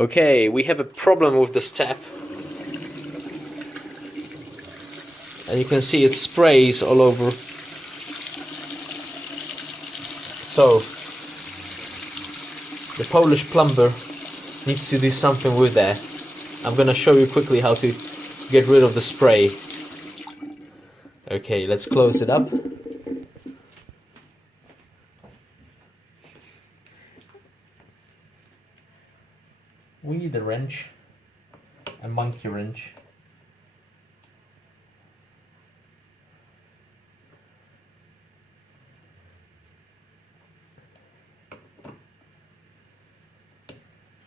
Okay, we have a problem with this tap. And you can see it sprays all over. So, the Polish plumber needs to do something with that. I'm gonna show you quickly how to get rid of the spray. Okay, let's close it up. We need a wrench, a monkey wrench.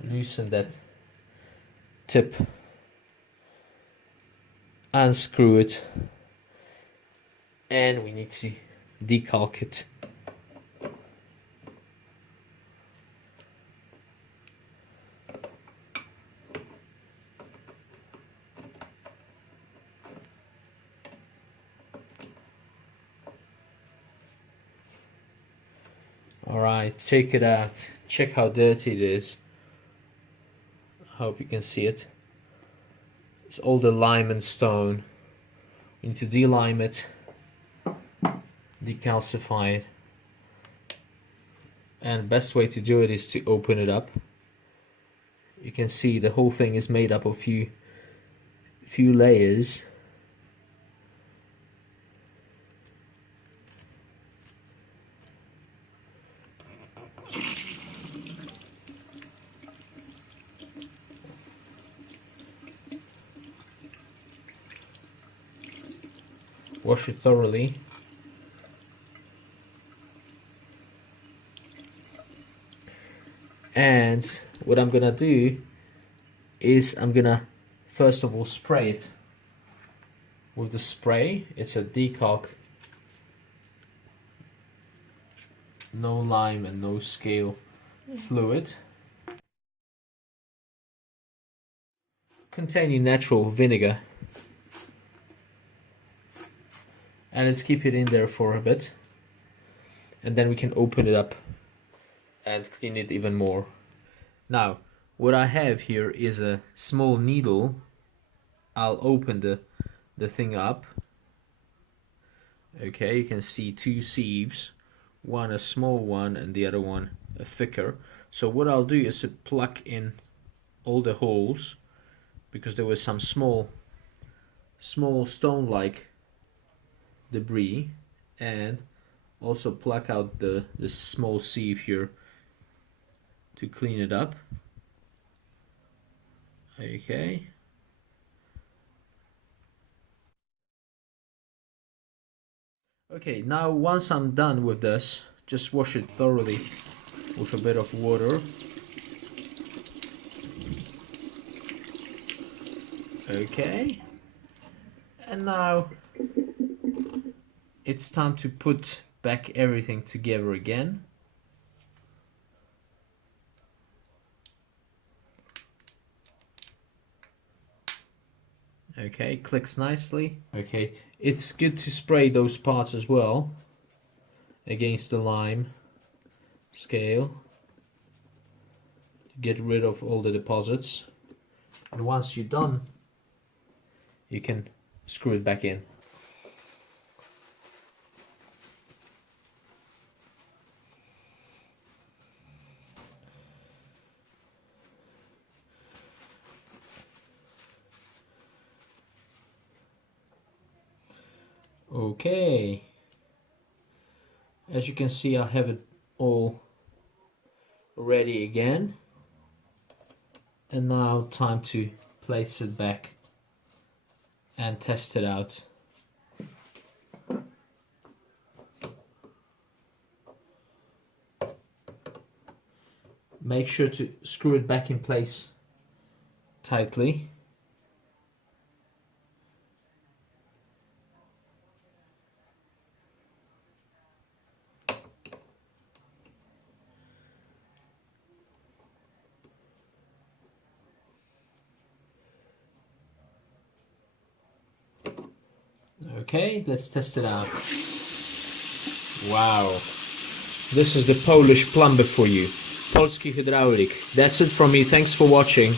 Loosen that tip, unscrew it, and we need to decalk it. Alright, take it out, check how dirty it is. I hope you can see it. It's all the lime and stone. We need to delime it, decalcify it. And the best way to do it is to open it up. You can see the whole thing is made up of few layers. Wash it thoroughly. And what I'm gonna do is I'm gonna first of all spray it with the spray. It's a decalc, no lime and no scale fluid, containing natural vinegar. And let's keep it in there for a bit, and then we can open it up and clean it even more. Now, what I have here is a small needle. I'll open the thing up. Okay, you can see two sieves, one a small one and the other one a thicker. So what I'll do is to plug in all the holes, because there was some small stone-like debris, and also pluck out the small sieve here to clean it up. Okay. Okay, now once I'm done with this, just wash it thoroughly with a bit of water. Okay. And now it's time to put back everything together again. Okay, clicks nicely. Okay, it's good to spray those parts as well against the lime scale to get rid of all the deposits. And once you're done, you can screw it back in. Okay, as you can see, I have it all ready again, and now time to place it back and test it out. Make sure to screw it back in place tightly. Okay, let's test it out. Wow, this is the Polish plumber for you. Polski hydraulik. That's it from me. Thanks for watching.